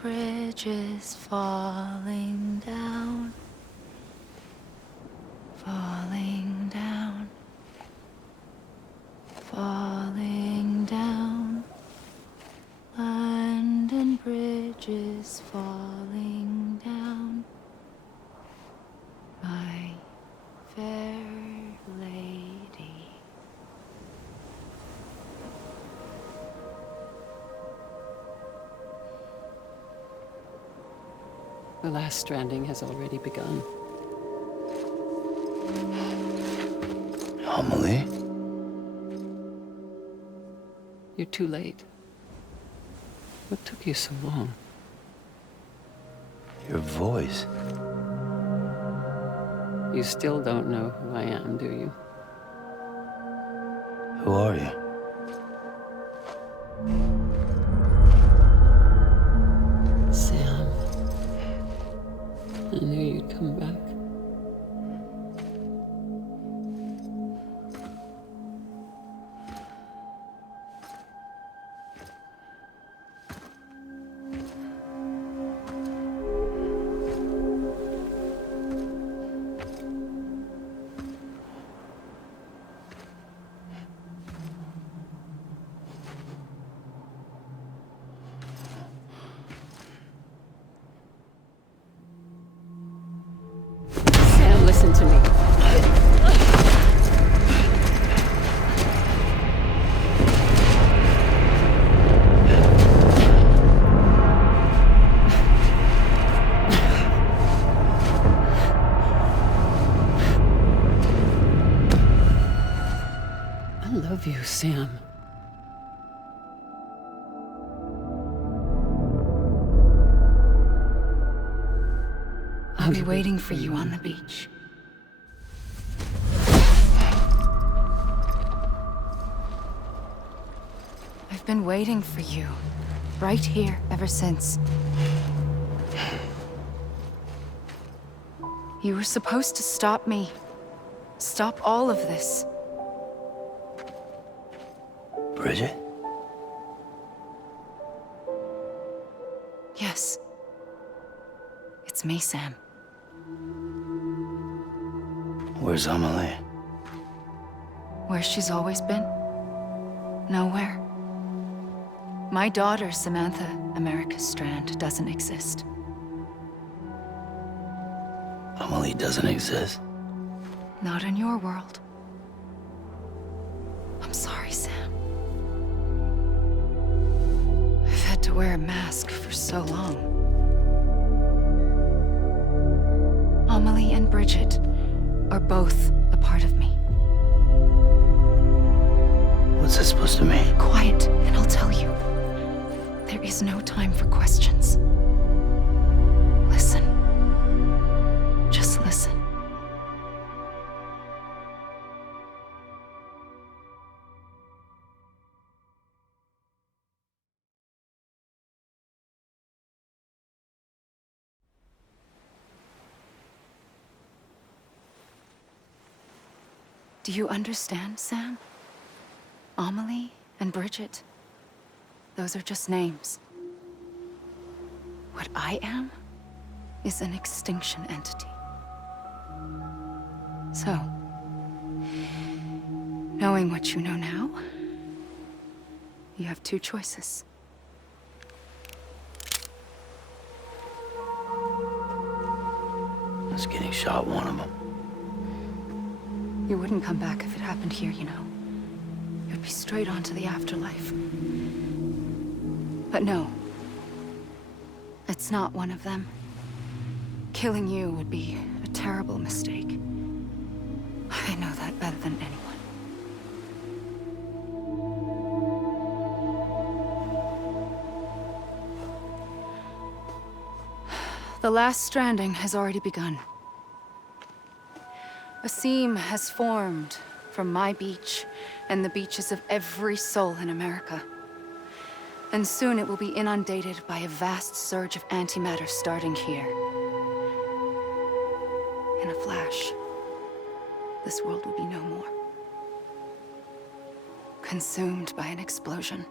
bridges falling down, falling down, falling down. London bridges falling down, my fair lady. The last stranding has already begun. Amelie? You're too late. What took you so long? Your voice. You still don't know who I am, do you? Who are you? Sam. I knew you'd come back. Sam, listen to me. I love you, Sam. I'll be waiting for you on the beach. I've been waiting for you, right here, ever since. You were supposed to stop me. Stop all of this. Bridget? Yes. It's me, Sam. Where's Amelie? Where she's always been. Nowhere. My daughter, Samantha America Strand, doesn't exist. Amelie doesn't exist? Not in your world. I'm sorry, Sam. I've had to wear a mask for so long. Amelie and Bridget are both a part of me. What's that supposed to mean? Quiet, and I'll tell you. There is no time for questions. Listen. Just listen. Do you understand, Sam? Amelie and Bridget, those are just names. What I am is an extinction entity. So, knowing what you know now, you have two choices. Is getting shot one of them? You wouldn't come back if it happened here, you know. You'd be straight on to the afterlife. But no. It's not one of them. Killing you would be a terrible mistake. I know that better than anyone. The last stranding has already begun. A seam has formed from my beach and the beaches of every soul in America. And soon it will be inundated by a vast surge of antimatter starting here. In a flash, this world will be no more. Consumed by an explosion.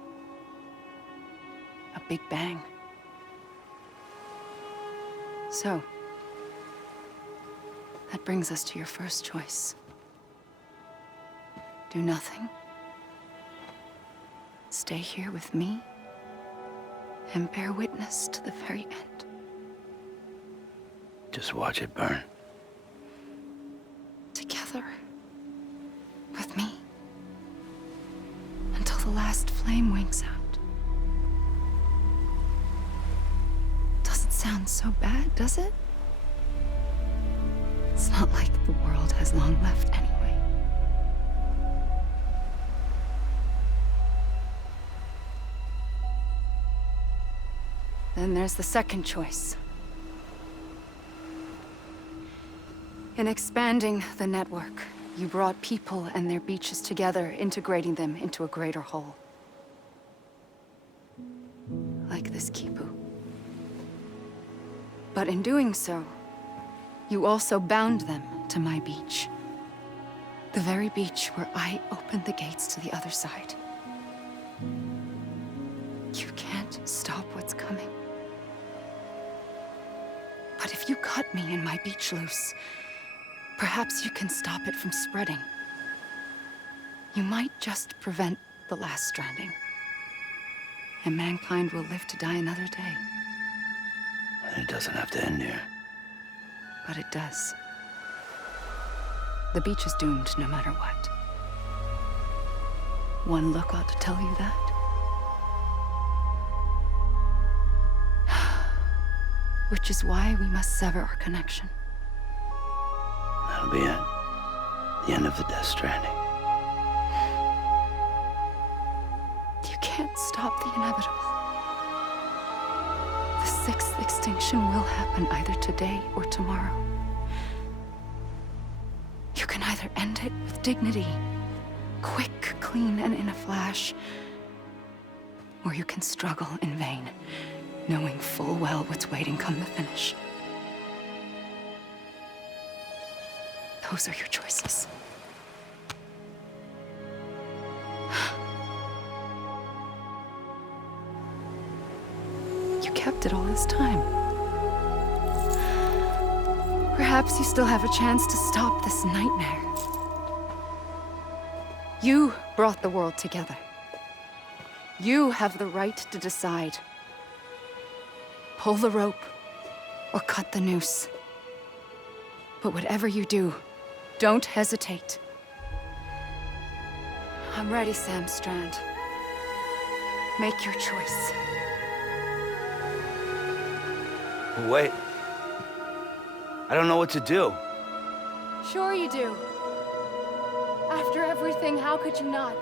A big bang. So, that brings us to your first choice. Do nothing. Stay here with me and bear witness to the very end. Just watch it burn. Together. With me. Until the last flame winks out. Doesn't sound so bad, does it? It's not like the world has long left anyway. Then there's the second choice. In expanding the network, you brought people and their beaches together, integrating them into a greater whole. Like this Kipu. But in doing so, you also bound them to my beach. The very beach where I opened the gates to the other side. You can't stop what's coming. But if you cut me and my beach loose, perhaps you can stop it from spreading. You might just prevent the last stranding. And mankind will live to die another day. And it doesn't have to end here. But it does. The beach is doomed no matter what. One look ought to tell you that. Which is why we must sever our connection. That'll be it. The end of the Death Stranding. You can't stop the inevitable. The sixth extinction will happen either today or tomorrow. You can either end it with dignity, quick, clean, and in a flash, or you can struggle in vain, knowing full well what's waiting come the finish. Those are your choices. You kept it all this time. Perhaps you still have a chance to stop this nightmare. You brought the world together. You have the right to decide. Pull the rope or cut the noose. But whatever you do, don't hesitate. I'm ready, Sam Strand. Make your choice. Wait. I don't know what to do. Sure you do. After everything, how could you not?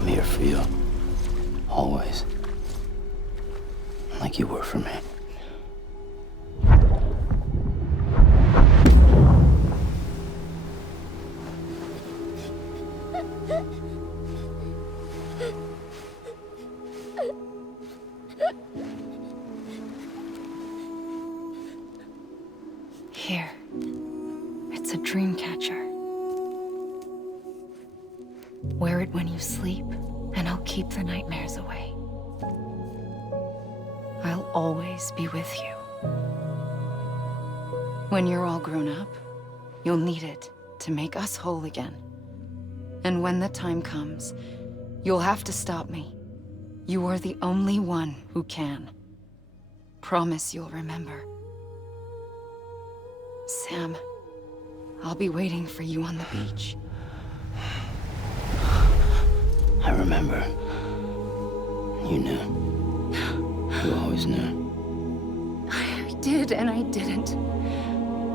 I'm here for you. Always. Like you were for me. Here. It's a dream catcher. Wear it when you sleep, and I'll keep the nightmares away. I'll always be with you. When you're all grown up, you'll need it to make us whole again. And when the time comes, you'll have to stop me. You are the only one who can. Promise you'll remember. Sam, I'll be waiting for you on the beach. I remember. You knew. You always knew. I did and I didn't.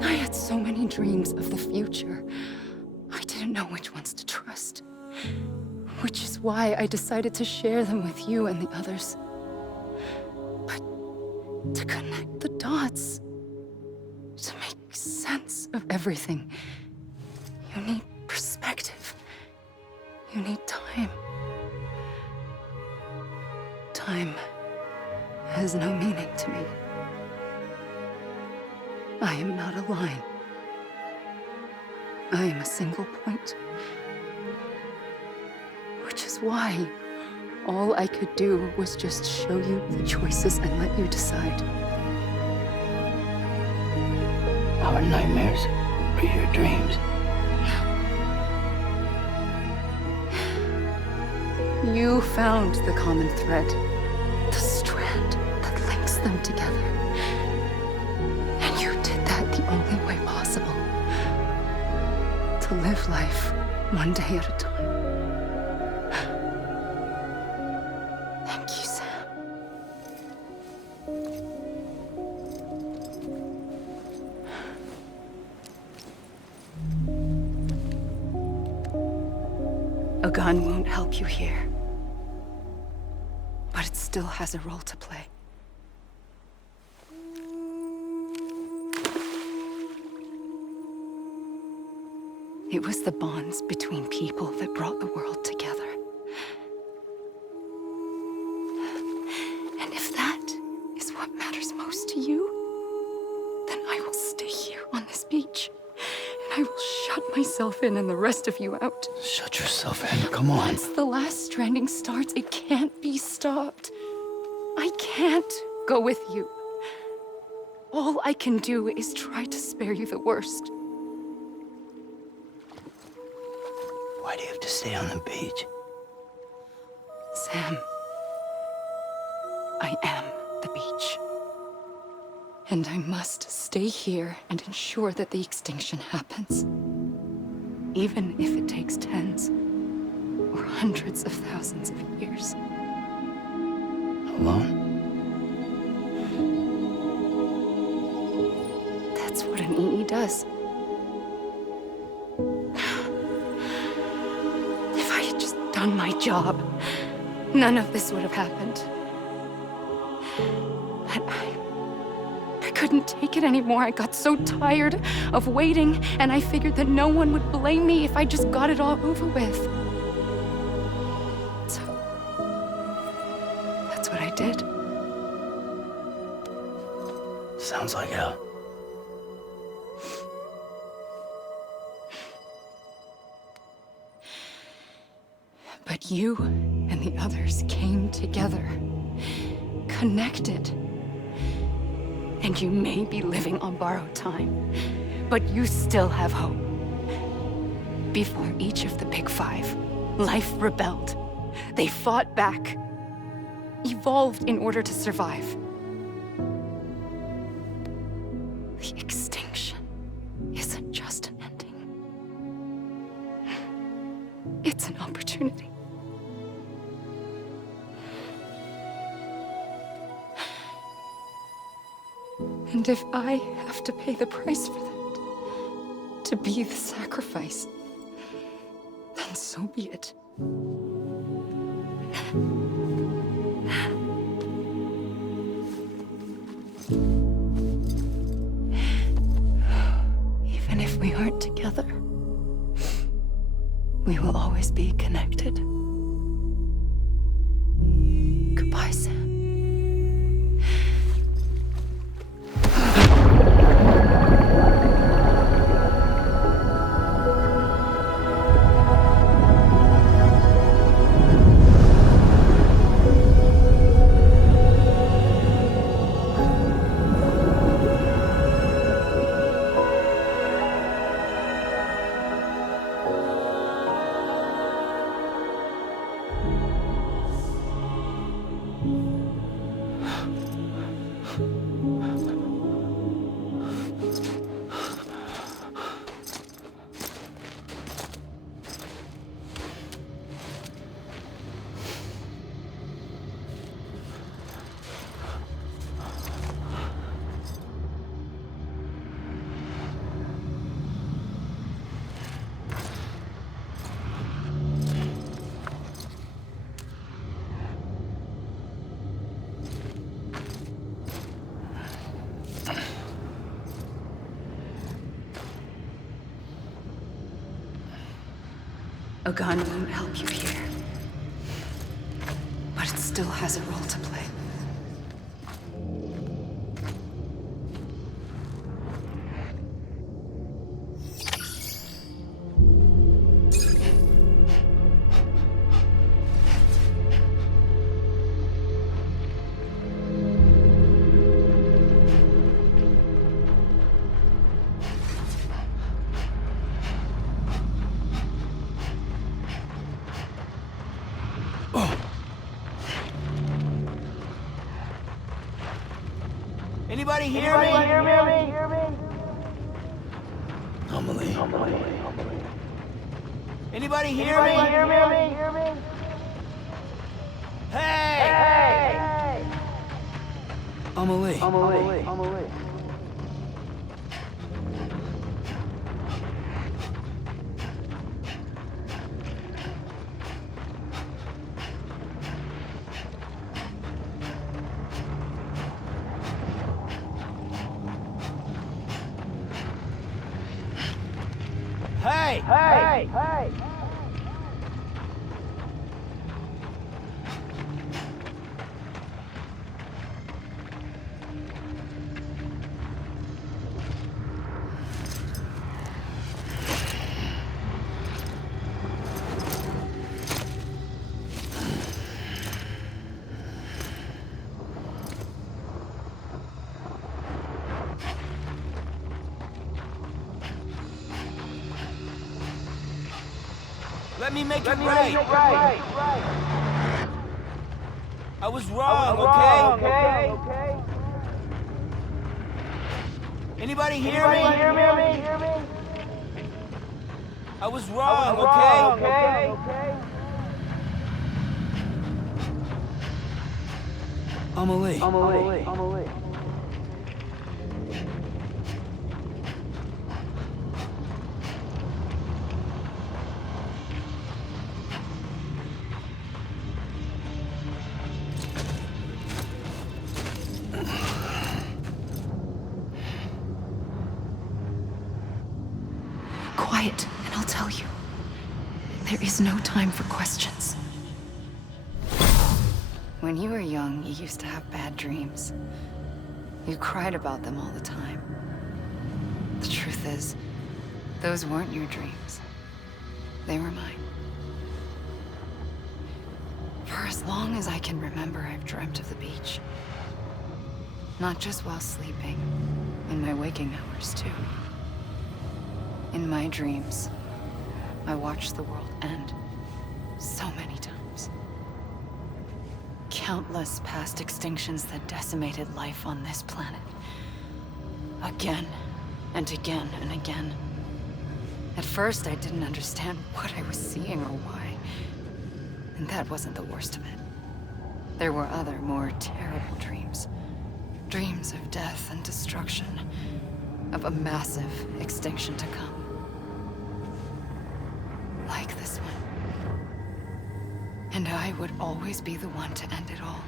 I had so many dreams of the future. I didn't know which ones to trust. Which is why I decided to share them with you and the others. But to connect the dots, to make sense of everything, you need perspective. You need time. Time has no meaning to me. I am not a line. I am a single point. Which is why all I could do was just show you the choices and let you decide. Our nightmares are your dreams. You found the common thread, the strand that links them together. And you did that the only way possible. To live life one day at a time. Thank you, Sam. A gun won't help you here. But it still has a role to play. It was the bonds between people that brought the world together. And if that is what matters most to you, then I will stay here on this beach. And I will shut myself in and the rest of you out. Shut yourself in. Come on. Once the last stranding starts, it can't be stopped. I can't go with you. All I can do is try to spare you the worst. Why do you have to stay on the beach? Sam, I am the beach. And I must stay here and ensure that the extinction happens. Even if it takes tens or hundreds of thousands of years. Alone? That's what an EE does. If I had just done my job, none of this would have happened. But I couldn't take it anymore. I got so tired of waiting, and I figured that no one would blame me if I just got it all over with. So, that's what I did. Sounds like hell. But you and the others came together, connected. And you may be living on borrowed time, but you still have hope. Before each of the Big Five, life rebelled. They fought back, evolved in order to survive. The extinction isn't just an ending. It's an opportunity. And if I have to pay the price for that, to be the sacrifice, then so be it. Even if we aren't together, we will always be connected. Goodbye, Sam. A gun won't help you here. But it still has a role to play. Anybody hear me? Amelie. Anybody hear me? Hey! Amelie. Hey! Let me make it right. I was wrong, okay? Anybody hear me? I was wrong, okay? Amelie. Quiet, and I'll tell you. There is no time for questions. When you were young, you used to have bad dreams. You cried about them all the time. The truth is, those weren't your dreams. They were mine. For as long as I can remember, I've dreamt of the beach. Not just while sleeping, in my waking hours, too. In my dreams, I watched the world end so many times. Countless past extinctions that decimated life on this planet. Again, and again, and again. At first, I didn't understand what I was seeing or why. And that wasn't the worst of it. There were other, more terrible dreams. Dreams of death and destruction. Of a massive extinction to come. Like this one. And I would always be the one to end it all.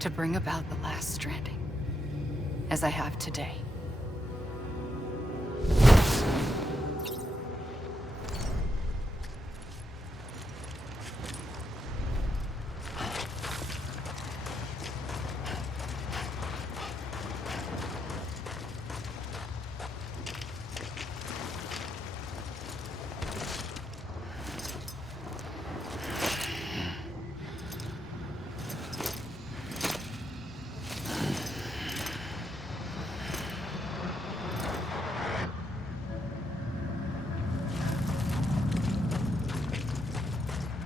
To bring about the last stranding. As I have today.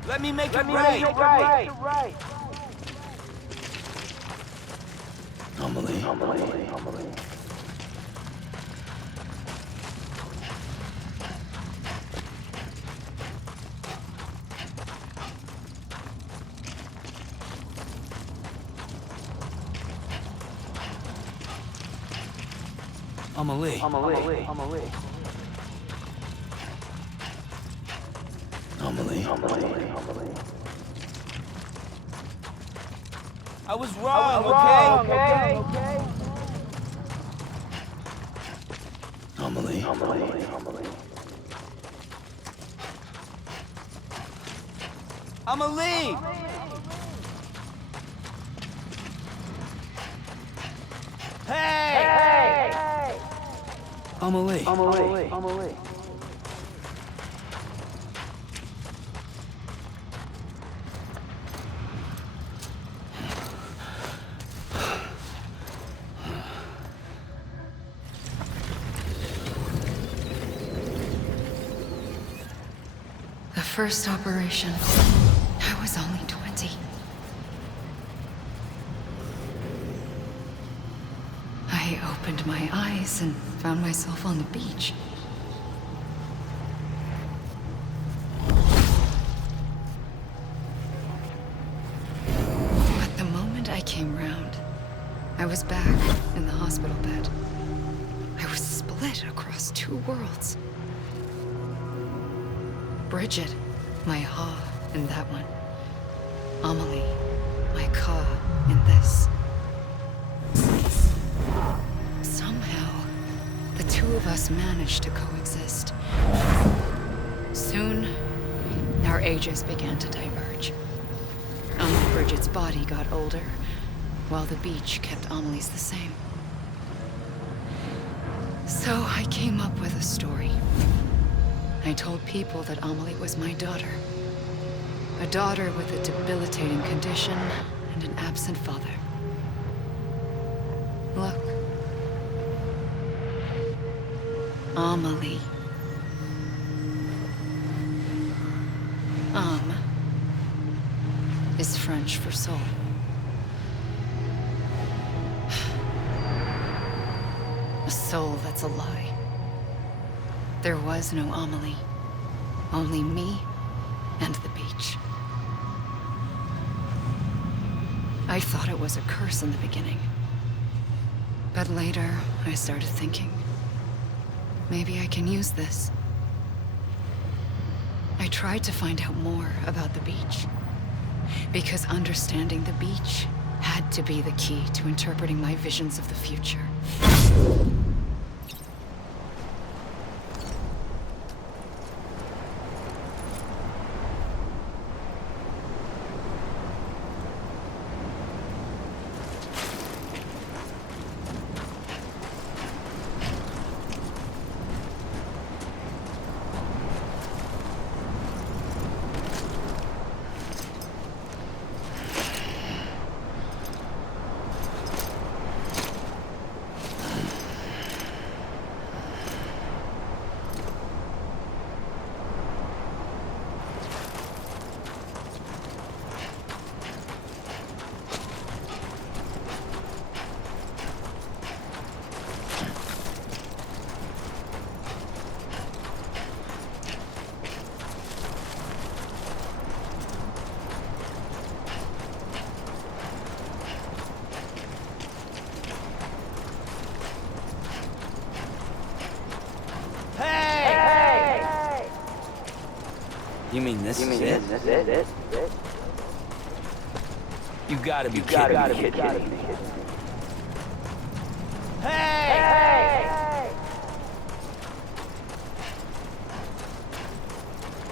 Let me make it right. Amelie. Amelie. I was wrong, okay? Amelie. Amelie! Hey! Amelie. The first operation, I was only 20. I opened my eyes and found myself on the beach. But the moment I came round, I was back in the hospital bed. I was split across two worlds. Bridget, my Ha in that one. Amelie, my Ka in this. Somehow, the two of us managed to coexist. Soon, our ages began to diverge. Bridget's body got older, while the beach kept Amelie's the same. So I came up with a story. I told people that Amelie was my daughter. A daughter with a debilitating condition and an absent father. Look. Amelie. Am is French for soul. A soul that's a lie. There was no Amelie. Only me and the beach. I thought it was a curse in the beginning. But later, I started thinking, maybe I can use this. I tried to find out more about the beach. Because understanding the beach had to be the key to interpreting my visions of the future. You mean this is it? You gotta be kidding me. Hey!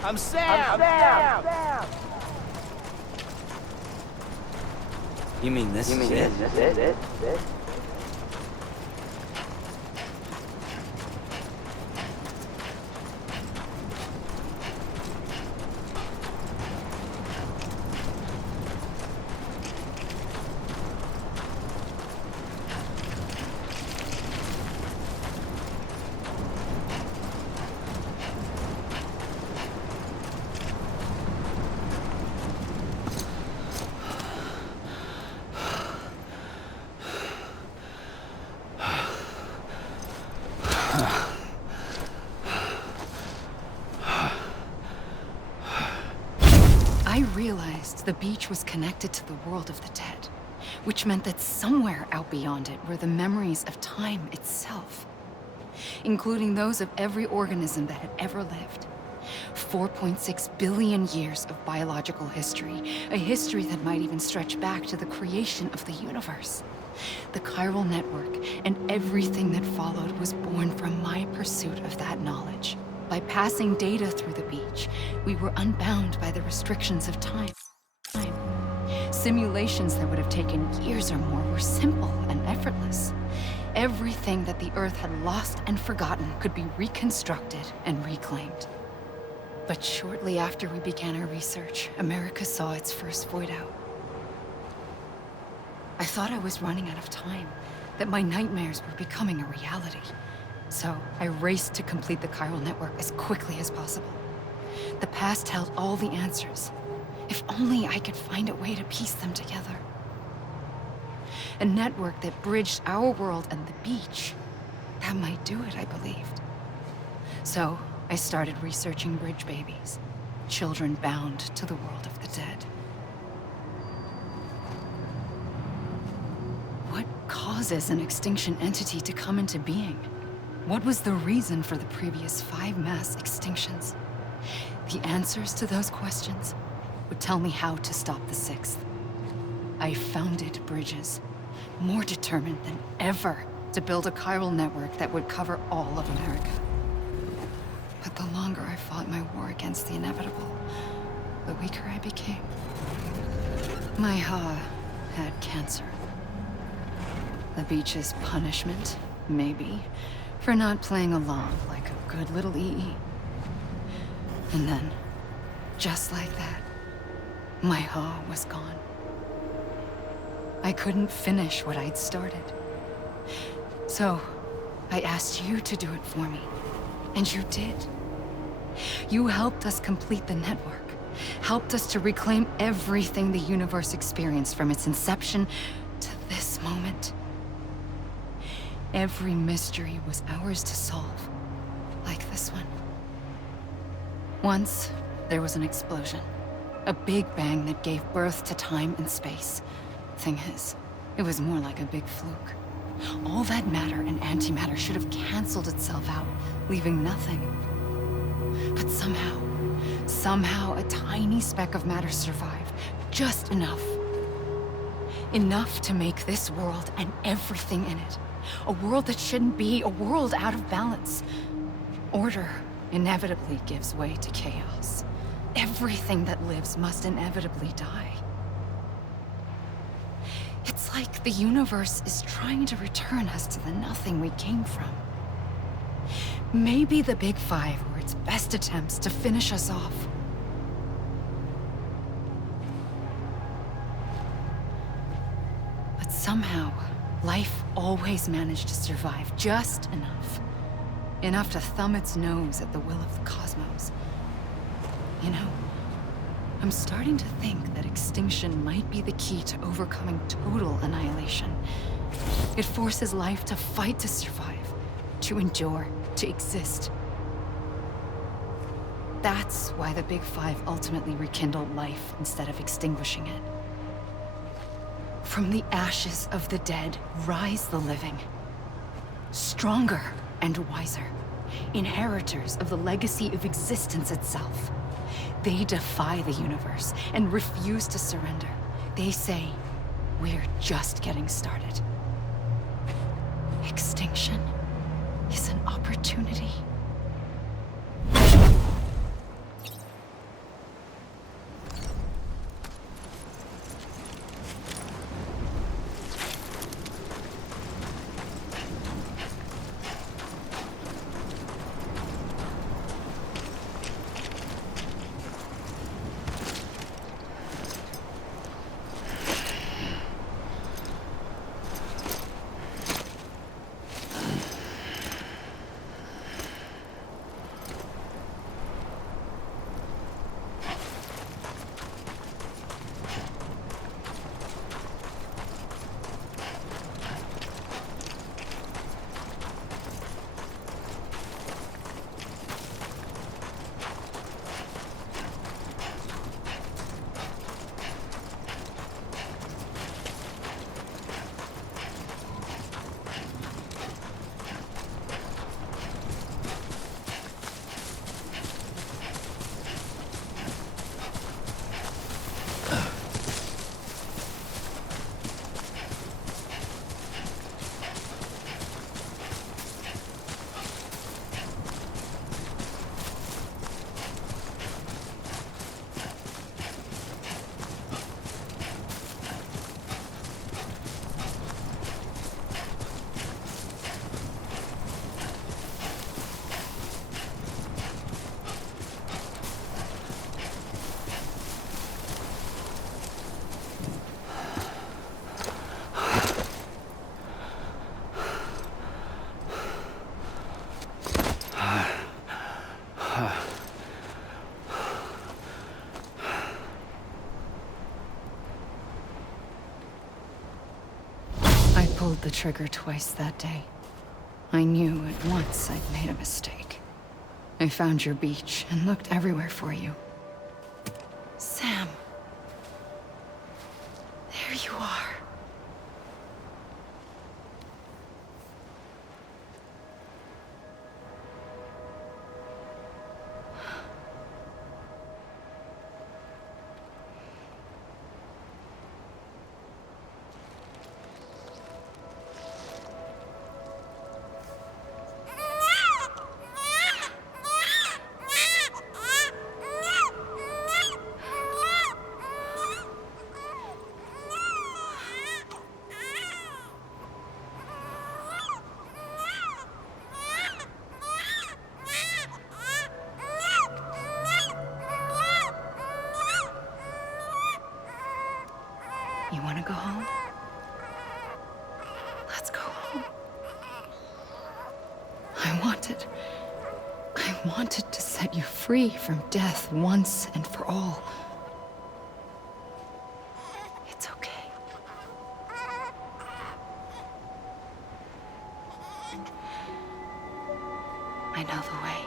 I'm Sam! You mean this is it? I realized the beach was connected to the world of the dead, which meant that somewhere out beyond it were the memories of time itself, including those of every organism that had ever lived. 4.6 billion years of biological history, a history that might even stretch back to the creation of the universe. The chiral network and everything that followed was born from my pursuit of that knowledge. By passing data through the beach, we were unbound by the restrictions of time. Simulations that would have taken years or more were simple and effortless. Everything that the Earth had lost and forgotten could be reconstructed and reclaimed. But shortly after we began our research, America saw its first void out. I thought I was running out of time, that my nightmares were becoming a reality. So I raced to complete the chiral network as quickly as possible. The past held all the answers. If only I could find a way to piece them together. A network that bridged our world and the beach. That might do it, I believed. So I started researching bridge babies, children bound to the world of the dead. What causes an extinction entity to come into being? What was the reason for the previous 5 mass extinctions? The answers to those questions would tell me how to stop the 6th. I founded bridges, more determined than ever to build a chiral network that would cover all of America. But the longer I fought my war against the inevitable, the weaker I became. My Ha had cancer. The beach's punishment, maybe, for not playing along like a good little EE. And then, just like that, my Ha was gone. I couldn't finish what I'd started. So, I asked you to do it for me. And you did. You helped us complete the network. Helped us to reclaim everything the universe experienced from its inception to this moment. Every mystery was ours to solve. Like this one. Once, there was an explosion. A big bang that gave birth to time and space. Thing is, it was more like a big fluke. All that matter and antimatter should have canceled itself out, leaving nothing. But somehow a tiny speck of matter survived. Just enough. Enough to make this world and everything in it. A world that shouldn't be, a world out of balance. Order inevitably gives way to chaos. Everything that lives must inevitably die. It's like the universe is trying to return us to the nothing we came from. Maybe the Big Five were its best attempts to finish us off. But somehow, life always managed to survive just enough. Enough to thumb its nose at the will of the cosmos. You know, I'm starting to think that extinction might be the key to overcoming total annihilation. It forces life to fight to survive, to endure, to exist. That's why the Big Five ultimately rekindled life instead of extinguishing it. From the ashes of the dead rise the living. Stronger and wiser. Inheritors of the legacy of existence itself. They defy the universe and refuse to surrender. They say, we're just getting started. Extinction is an opportunity. pulled the trigger twice that day. I knew at once I'd made a mistake. I found your beach and looked everywhere for you. Sam. There you are. You want to go home? Let's go home. I wanted to set you free from death once and for all. It's okay. I know the way.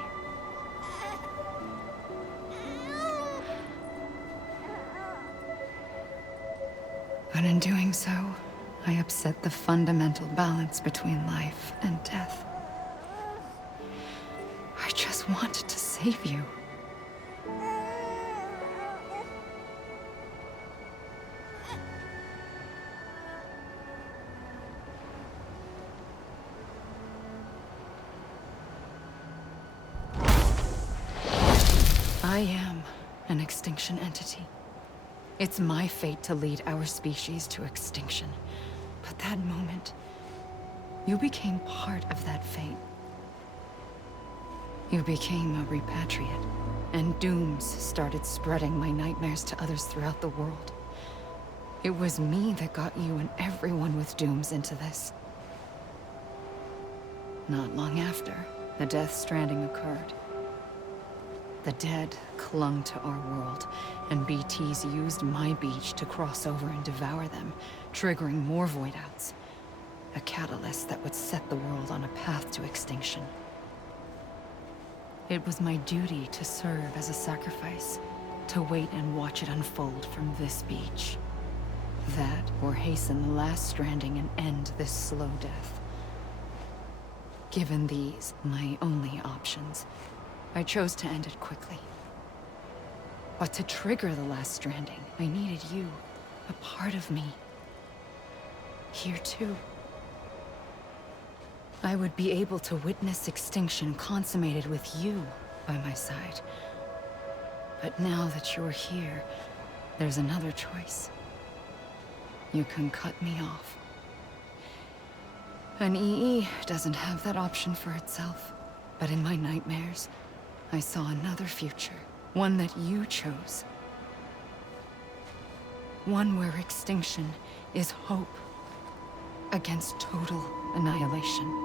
But in doing so, I upset the fundamental balance between life and death. I just wanted to save you. I am an extinction entity. It's my fate to lead our species to extinction. But that moment, you became part of that fate. You became a repatriate, and dooms started spreading my nightmares to others throughout the world. It was me that got you and everyone with dooms into this. Not long after, the Death Stranding occurred. The dead clung to our world, and BTs used my beach to cross over and devour them, triggering more void outs. A catalyst that would set the world on a path to extinction. It was my duty to serve as a sacrifice, to wait and watch it unfold from this beach. That, or hasten the last stranding and end this slow death. Given these, my only options, I chose to end it quickly. But to trigger the last stranding, I needed you, a part of me. Here too. I would be able to witness extinction consummated with you by my side. But now that you're here, there's another choice. You can cut me off. An EE doesn't have that option for itself. But in my nightmares, I saw another future. One that you chose. One where extinction is hope against total annihilation.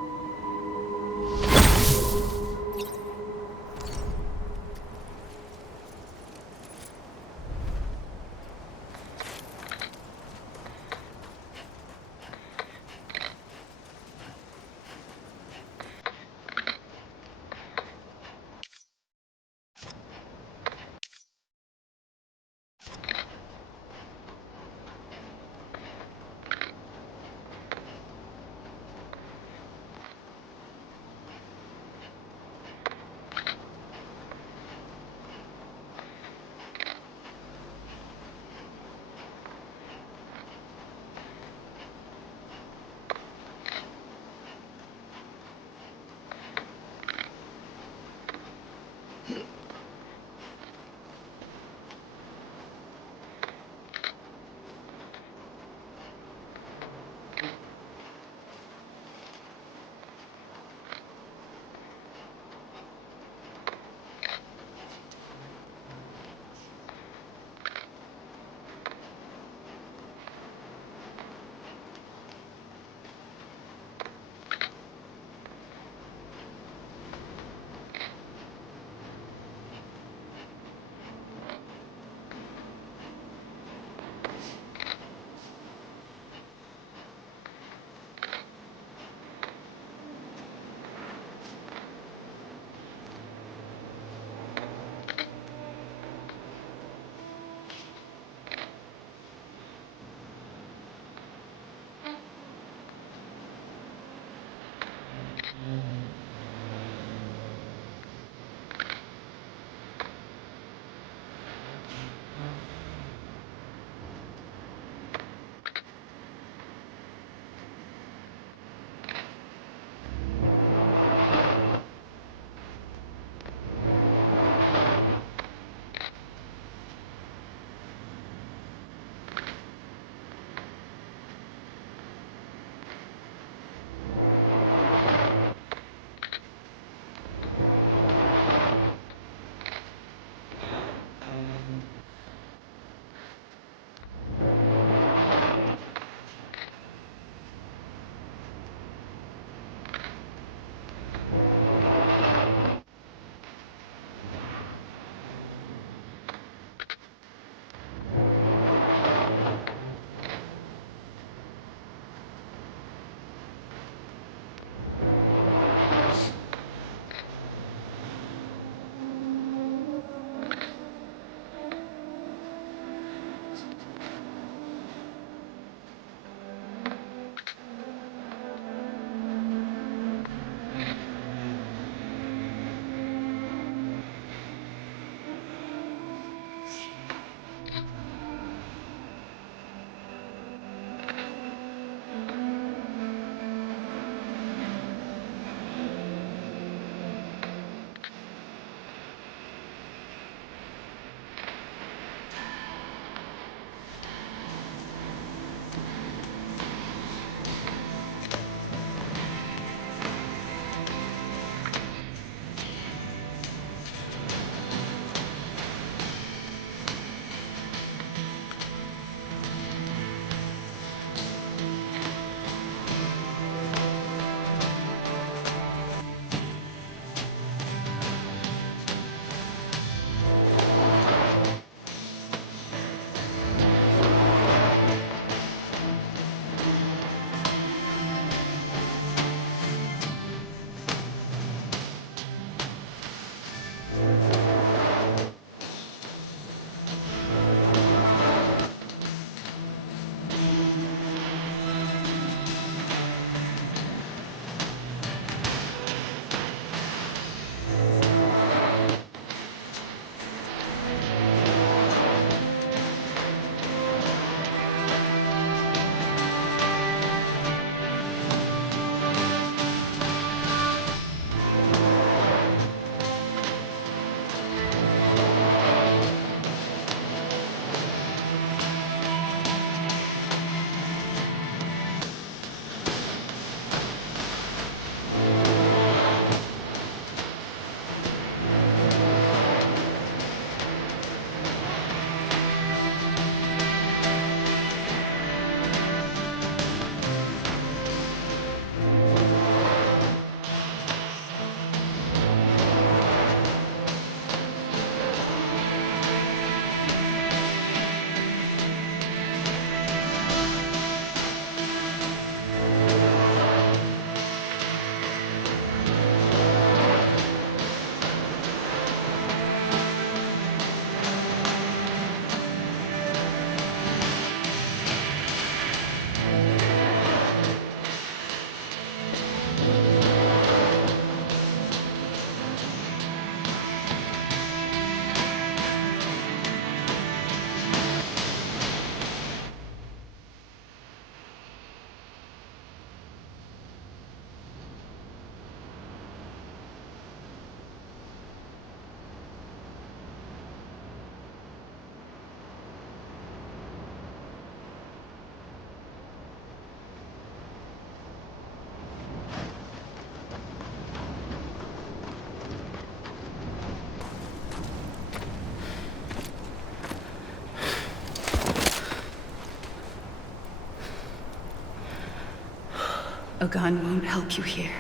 A gun won't help you here.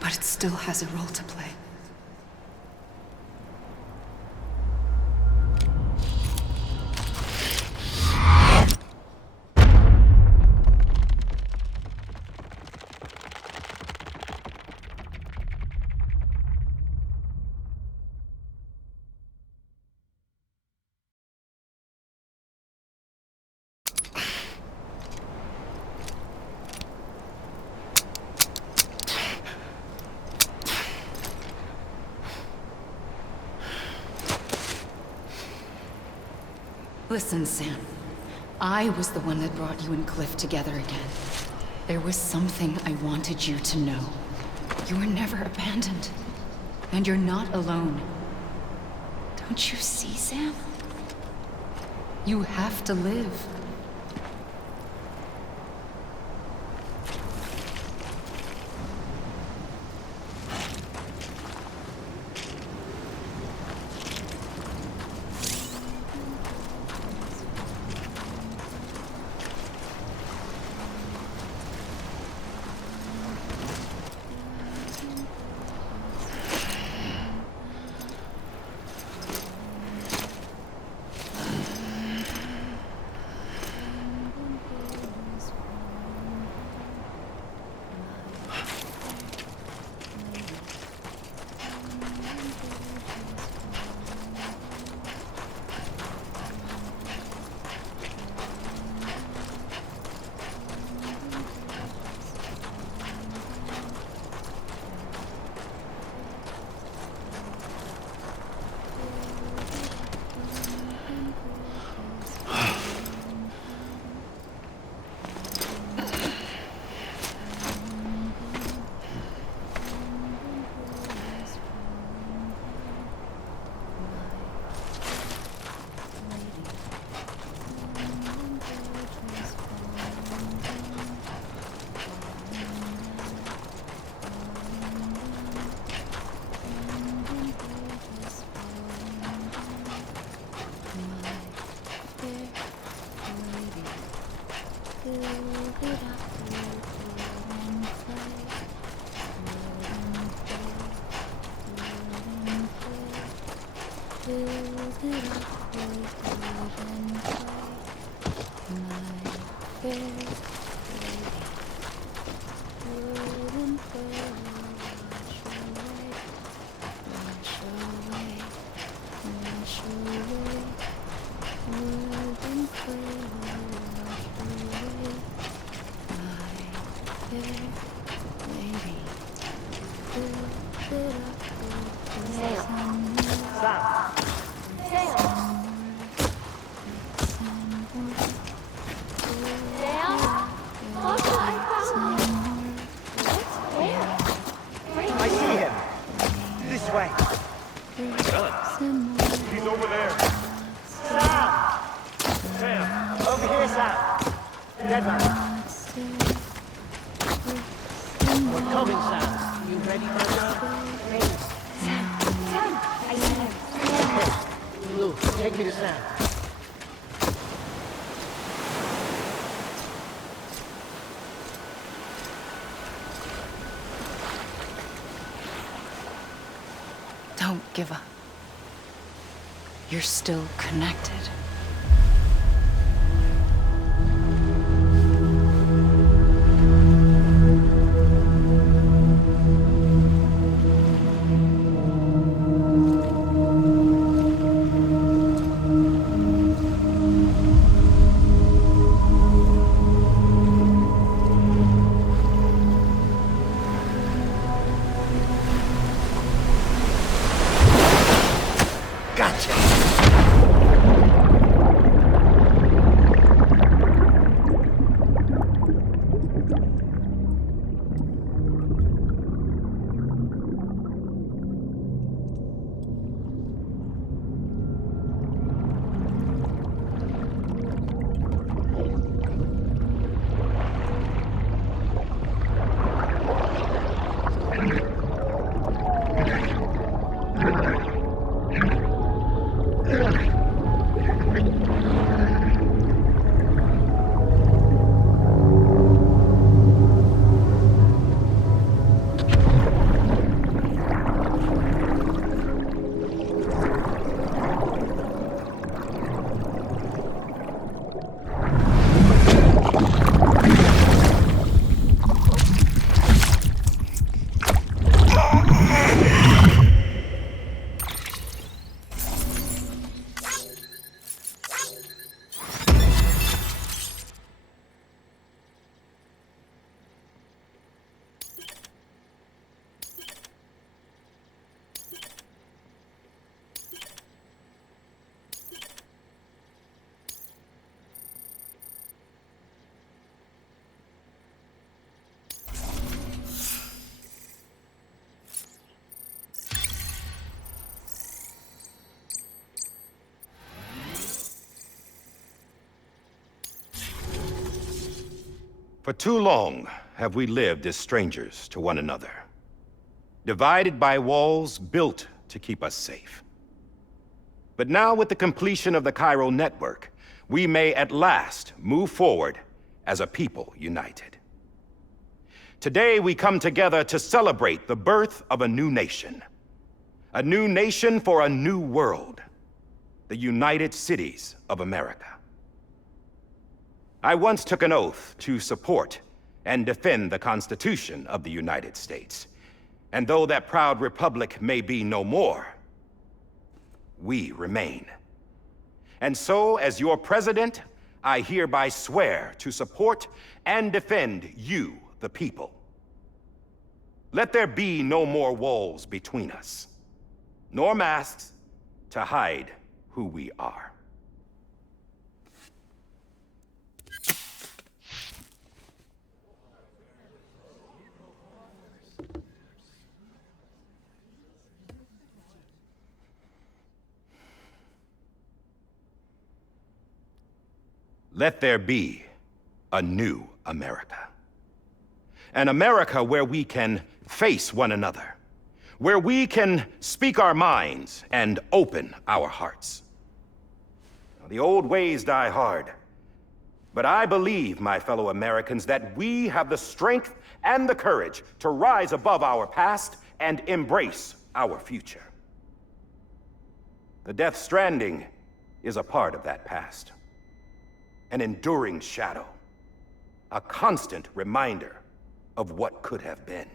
But it still has a role to play. Listen, Sam. I was the one that brought you and Cliff together again. There was something I wanted you to know. You were never abandoned. And you're not alone. Don't you see, Sam? You have to live. I see him. This way. He's over there. Sam! Sam! Over here, Sam. Dead man. We're coming, Sam. You ready, brother? Ready. Sam, I see him. Okay. Lou, take me to Sam. Don't give up. You're still connected. Gotcha! For too long have we lived as strangers to one another, divided by walls built to keep us safe. But now, with the completion of the Cairo network, we may at last move forward as a people united. Today, we come together to celebrate the birth of a new nation. A new nation for a new world. The United Cities of America. I once took an oath to support and defend the Constitution of the United States. And though that proud republic may be no more, we remain. And so, as your president, I hereby swear to support and defend you, the people. Let there be no more walls between us, nor masks to hide who we are. Let there be a new America. An America where we can face one another, where we can speak our minds and open our hearts. The old ways die hard, but I believe, my fellow Americans, that we have the strength and the courage to rise above our past and embrace our future. The Death Stranding is a part of that past. An enduring shadow, a constant reminder of what could have been.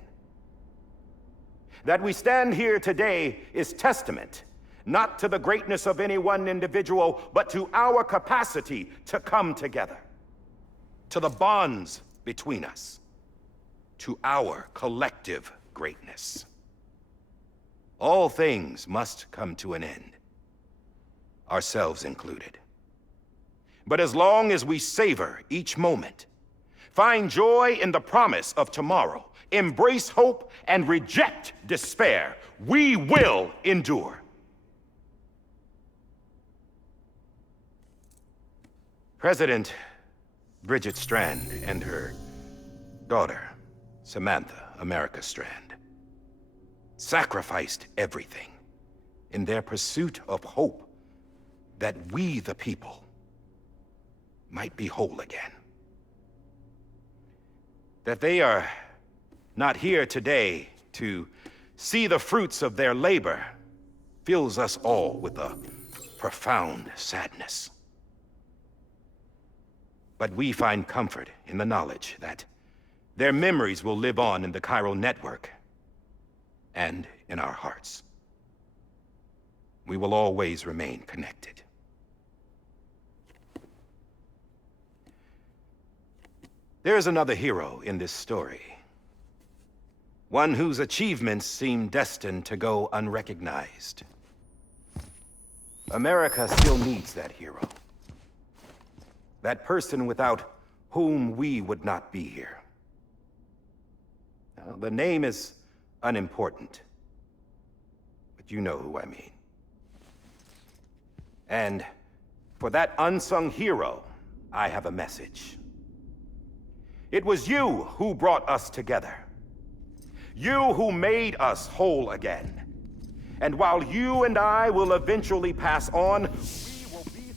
That we stand here today is testament, not to the greatness of any one individual, but to our capacity to come together, to the bonds between us, to our collective greatness. All things must come to an end, ourselves included. But as long as we savor each moment, find joy in the promise of tomorrow, embrace hope, and reject despair, we will endure. President Bridget Strand and her daughter, Samantha America Strand, sacrificed everything in their pursuit of hope that we, the people, might be whole again. That they are not here today to see the fruits of their labor fills us all with a profound sadness. But we find comfort in the knowledge that their memories will live on in the Cairo network and in our hearts. We will always remain connected. There is another hero in this story. One whose achievements seem destined to go unrecognized. America still needs that hero. That person without whom we would not be here. Now, the name is unimportant, but you know who I mean. And for that unsung hero, I have a message. It was you who brought us together. You who made us whole again. And while you and I will eventually pass on, we will be...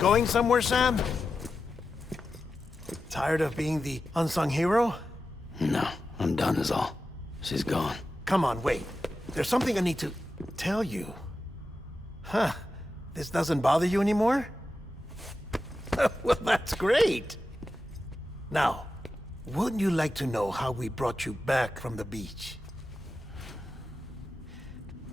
Going somewhere, Sam? Tired of being the unsung hero? No, I'm done is all. She's gone. Come on, wait. There's something I need to tell you. Huh. This doesn't bother you anymore? Well, that's great. Now, wouldn't you like to know how we brought you back from the beach?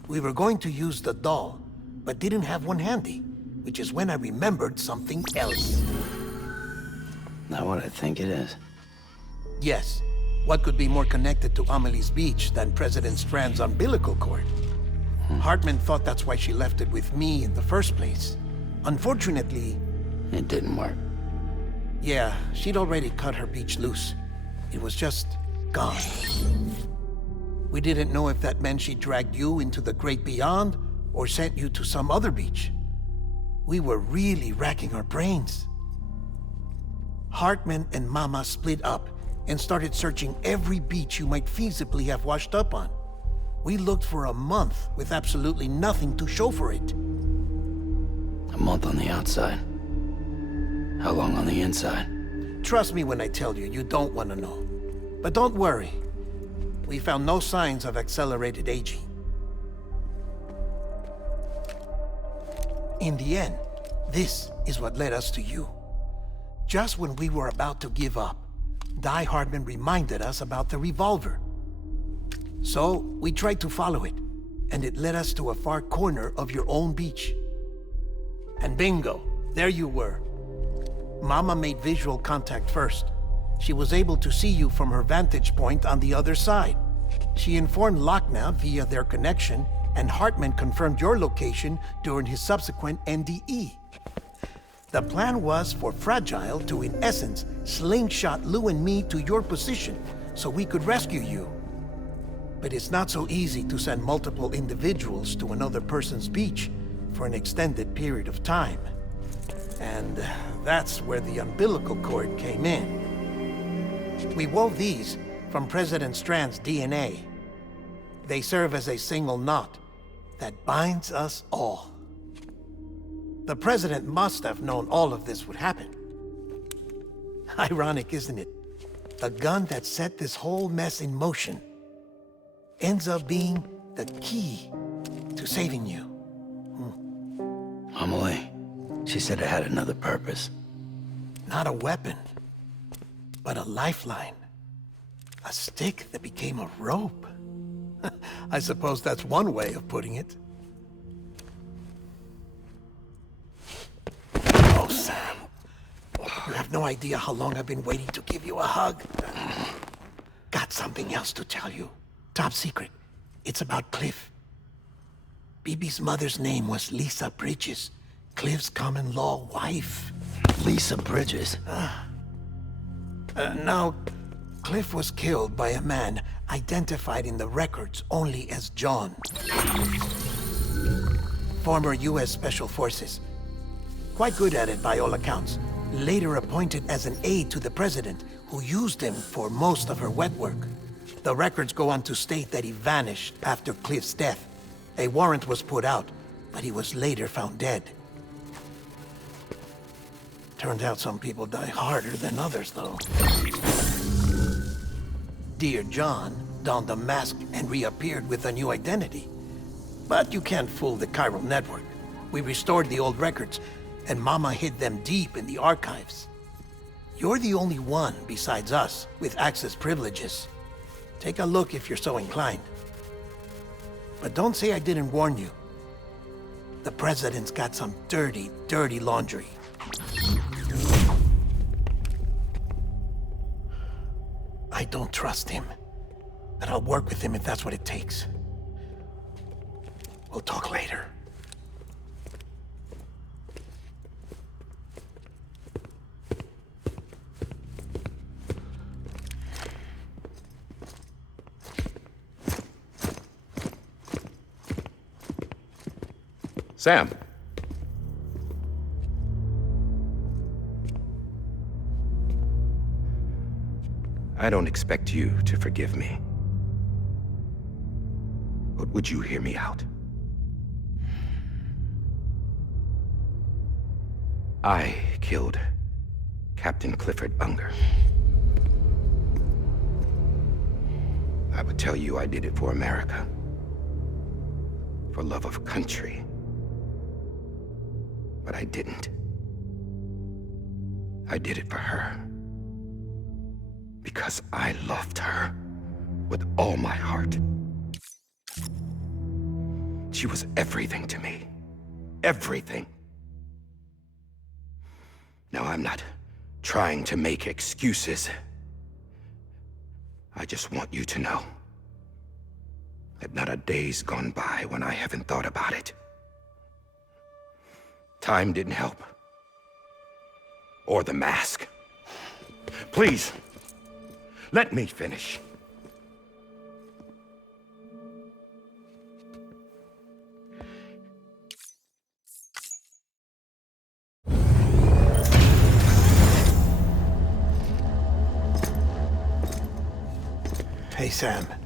We were going to use the doll, but didn't have one handy, which is when I remembered something else. Not what I think it is. Yes. What could be more connected to Amelie's beach than President Strand's umbilical cord? Hartman thought that's why she left it with me in the first place. Unfortunately... It didn't work. Yeah, she'd already cut her beach loose. It was just gone. We didn't know if that meant she dragged you into the great beyond or sent you to some other beach. We were really racking our brains. Hartman and Mama split up and started searching every beach you might feasibly have washed up on. We looked for a month with absolutely nothing to show for it. A month on the outside. How long on the inside? Trust me when I tell you, you don't want to know. But don't worry. We found no signs of accelerated aging. In the end, this is what led us to you. Just when we were about to give up, Die Hardman reminded us about the revolver. So, we tried to follow it, and it led us to a far corner of your own beach. And bingo, there you were. Mama made visual contact first. She was able to see you from her vantage point on the other side. She informed Lochna via their connection, and Hartman confirmed your location during his subsequent NDE. The plan was for Fragile to, in essence, slingshot Lou and me to your position so we could rescue you. But it's not so easy to send multiple individuals to another person's beach for an extended period of time. And that's where the umbilical cord came in. We wove these from President Strand's DNA. They serve as a single knot that binds us all. The President must have known all of this would happen. Ironic, isn't it? The gun that set this whole mess in motion ends up being the key to saving you. Amelie, she said it had another purpose. Not a weapon, but a lifeline. A stick that became a rope. I suppose that's one way of putting it. Oh, Sam. You have no idea how long I've been waiting to give you a hug. Got something else to tell you. Top secret. It's about Cliff. Bibi's mother's name was Lisa Bridges, Cliff's common-law wife. Lisa Bridges? Now, Cliff was killed by a man identified in the records only as John. Former U.S. Special Forces. Quite good at it by all accounts. Later appointed as an aide to the president, who used him for most of her wet work. The records go on to state that he vanished after Cliff's death. A warrant was put out, but he was later found dead. Turned out some people die harder than others, though. Dear John donned a mask and reappeared with a new identity. But you can't fool the chiral network. We restored the old records, and Mama hid them deep in the archives. You're the only one, besides us, with access privileges. Take a look if you're so inclined. But don't say I didn't warn you. The President's got some dirty, dirty laundry. I don't trust him, but I'll work with him if that's what it takes. We'll talk later. Sam. I don't expect you to forgive me. But would you hear me out? I killed Captain Clifford Unger. I would tell you I did it for America. For love of country. But I didn't. I did it for her. Because I loved her with all my heart. She was everything to me. Everything. Now, I'm not trying to make excuses. I just want you to know that not a day's gone by when I haven't thought about it. Time didn't help. Or the mask. Please, let me finish. Sam.